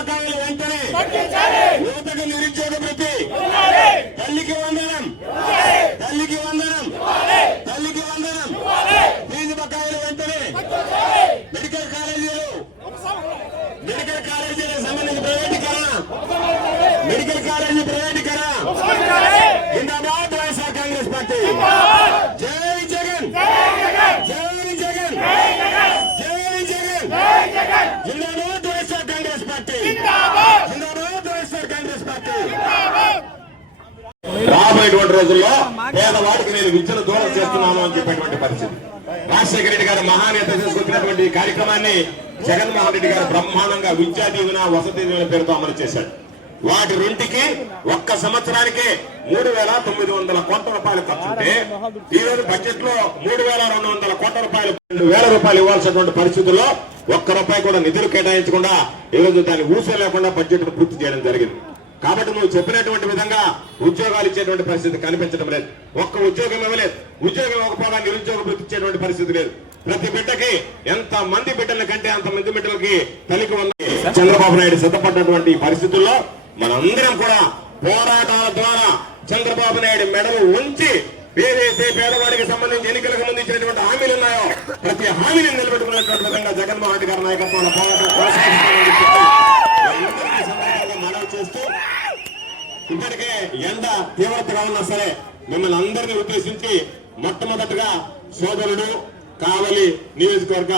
బకాయిలు వెంటనే యువతకు నిరుద్యోగ వృత్తి తల్లికి వందనం తల్లికి వందనం తల్లికి వందనం ఫీజు బకాయిలు వెంటనే మెడికల్ కాలేజీలకు సంబంధించి ప్రైవేటీకరణ మెడికల్ కాలేజీ ప్రైవేటీకరణ జిందాబాద్ వైఎస్ఆర్ కాంగ్రెస్ పార్టీ జై జగన్ జై జగన్ జై జగన్ జిందాబాద్ వైఎస్ఆర్ కాంగ్రెస్ పార్టీ జిందాబాద్ వైఎస్ఆర్ కాంగ్రెస్ పార్టీ. రాబోయేటువంటి రోజుల్లో పేదవాడికి నేను విద్యను దూరం చేస్తున్నాను అని చెప్పేటువంటి పరిస్థితి రాజశేఖర రెడ్డి గారు మహానేత తీసుకొచ్చినటువంటి కార్యక్రమాన్ని జగన్మోహన్ రెడ్డి గారు బ్రహ్మాండంగా విద్యా దీవెన వసతి దీవెన పేరుతో అమలు చేశాడు. వాటి రెంటికి ఒక్క సంవత్సరానికే 3,900 కోట్ల రూపాయలు ఖర్చుంటే ఈ రోజు బడ్జెట్ లో 3,200 కోట్ల రూపాయలు 2,000 రూపాయలు ఇవ్వాల్సినటువంటి పరిస్థితుల్లో ఒక్క రూపాయి కూడా నిధులు కేటాయించకుండా ఈ రోజు దాన్ని ఊసే లేకుండా బడ్జెట్ ను పూర్తి చేయడం జరిగింది. కాబట్టి నువ్వు చెప్పినటువంటి విధంగా ఉద్యోగాలు ఇచ్చేటువంటి పరిస్థితి కనిపించడం లేదు. ఒక్క ఉద్యోగం ఇవ్వలేదు. ఉద్యోగం ఇవ్వకపోగా నిరుద్యోగ వృత్తి ఇచ్చేటువంటి పరిస్థితి లేదు. ప్రతి బిడ్డకి ఎంత మంది బిడ్డల కంటే అంత మంది బిడ్డలకి తల్లికి ఉంది. చంద్రబాబు నాయుడు సిద్ధపడినటువంటి పరిస్థితుల్లో మనందరం కూడా పోరాటాల ద్వారా చంద్రబాబు నాయుడు మెడలు ఉంచి ఏదైతే పేదవాడికి సంబంధించి ఎన్నికలకు ముందు ఇచ్చినటువంటి హామీలు ఉన్నాయో ప్రతి హామీని నిలబెట్టుకున్నటువంటి విధంగా జగన్మోహన్ రెడ్డి గారి నాయకత్వంలో పోరాటం కొనసాగిస్తామని మనవి చేస్తూ ఇప్పటికే ఎండ తీవ్రతగా ఉన్నా సరే మిమ్మల్ని అందరినీ ఉద్దేశించి మొట్టమొదటిగా సోదరుడు కావలి నియోజకవర్గ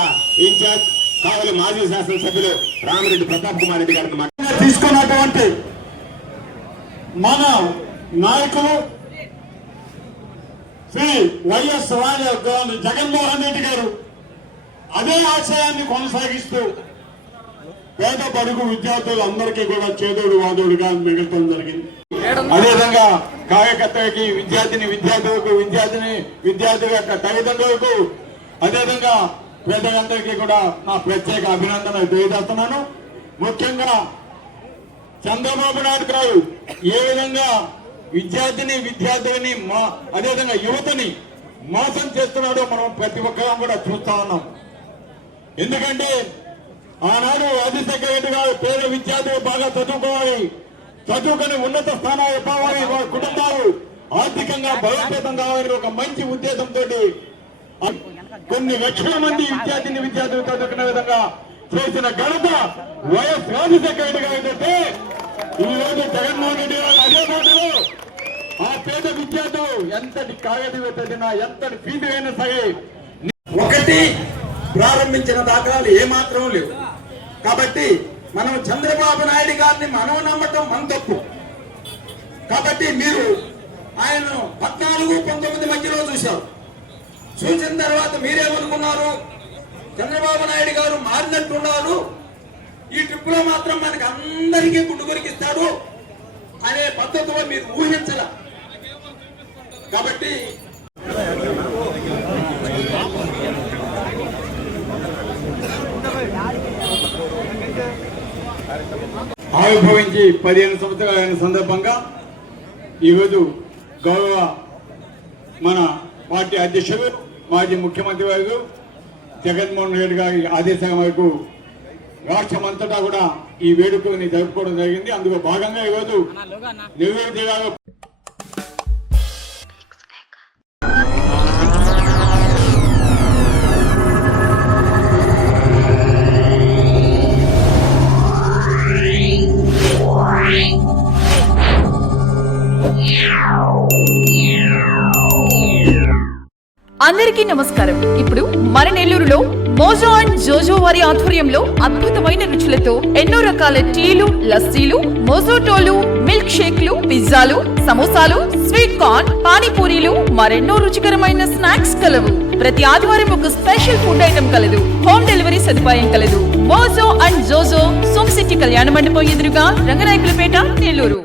ఇన్ఛార్జ్ కావలి మాజీ శాసనసభ్యులు రామిరెడ్డి ప్రతాప్ కుమార్ రెడ్డి గారిని తీసుకున్నటువంటి మన నాయకులు శ్రీ వైఎస్ జగన్మోహన్ రెడ్డి గారు అదే ఆశయాన్ని కొనసాగిస్తూ పేద బడుగు విద్యార్థులందరికీ కూడా చేదోడు వాదోడుగా మిగలటం జరిగింది. అదేవిధంగా కార్యకర్తలకి విద్యార్థుల యొక్క తల్లిదండ్రులకు అదేవిధంగా పేదలందరికీ కూడా నా ప్రత్యేక అభినందనలు తెలియజేస్తున్నాను. ముఖ్యంగా చంద్రబాబు నాయుడు గారు ఏ విధంగా విద్యార్థిని అదేవిధంగా యువతని మోసం చేస్తున్నాడో మనం ప్రతి ఒక్కరం కూడా చూస్తా ఉన్నాం. ఎందుకంటే ఆనాడు రాజశేఖర రెడ్డి గారు పేద విద్యార్థులు బాగా చదువుకోవాలి, చదువుకొని ఉన్నత స్థానాలు పోవాలి, వారి కుటుంబాలు ఆర్థికంగా బలోపేతం కావాలని ఒక మంచి ఉద్దేశంతో కొన్ని లక్షల మంది విద్యార్థులు చదువుకునే విధంగా చేసిన ఘనత వైఎస్ రాజశేఖర రెడ్డి గారు ఏంటంటే ఈ రోజు జగన్మోహన్ రెడ్డి గారు అదే మాటలు ఆ పేద విద్యార్థులు ఎంతటి కాగడి చదివినా ఎంతటి ఫీజు అయినా సరే ఒకటి ప్రారంభించిన దాఖలాలు ఏమాత్రం లేవు. కాబట్టి మనం చంద్రబాబు నాయుడు గారిని మనం నమ్మటం మన తప్పు. కాబట్టి మీరు ఆయన 14-19 మధ్యలో చూశారు. చూసిన తర్వాత మీరేమనుకున్నారు? చంద్రబాబు నాయుడు గారు మారినట్టున్నారు, ఈ ట్రిప్ లో మాత్రం మనకి అందరికీ గుడ్డు కొరికిస్తాడు అనే పద్ధతిలో మీరు ఊహించరా. కాబట్టి ఆవిర్భవించి 15 సంవత్సరాలైన సందర్భంగా ఈరోజు గౌరవ మన పార్టీ అధ్యక్షులు మాజీ ముఖ్యమంత్రి వారు జగన్మోహన్ రెడ్డి గారి ఆదేశాల వరకు రాష్ట్రమంతటా కూడా ఈ వేడుకని జరుపుకోవడం జరిగింది. అందులో భాగంగా ఈరోజు నెల్లూరు జిల్లాలో అందరికీ నమస్కారం. ఇప్పుడు మన నెల్లూరులో మోజో అండ్ జోజో వారి ఆధ్వర్యంలో అద్భుతమైన రుచులతో ఎన్నో రకాల టీలు, లస్సీలు, మోజోటోలు, మిల్క్ షేక్లు, పిజ్జాలు, సమోసాలు, స్వీట్ కార్న్, పానీపూరీలు, మరెన్నో రుచికరమైన స్నాక్స్ కలవు. ప్రతి ఆదివారం ఒక స్పెషల్ ఫుడ్ ఐటమ్ కలదు. హోమ్ డెలివరీ సదుపాయం కలదు. మోజో అండ్ జోజో సోమ్ సిటీ కళ్యాణ మండపం ఎదురుగా రంగనాయకులపేట, నెల్లూరు.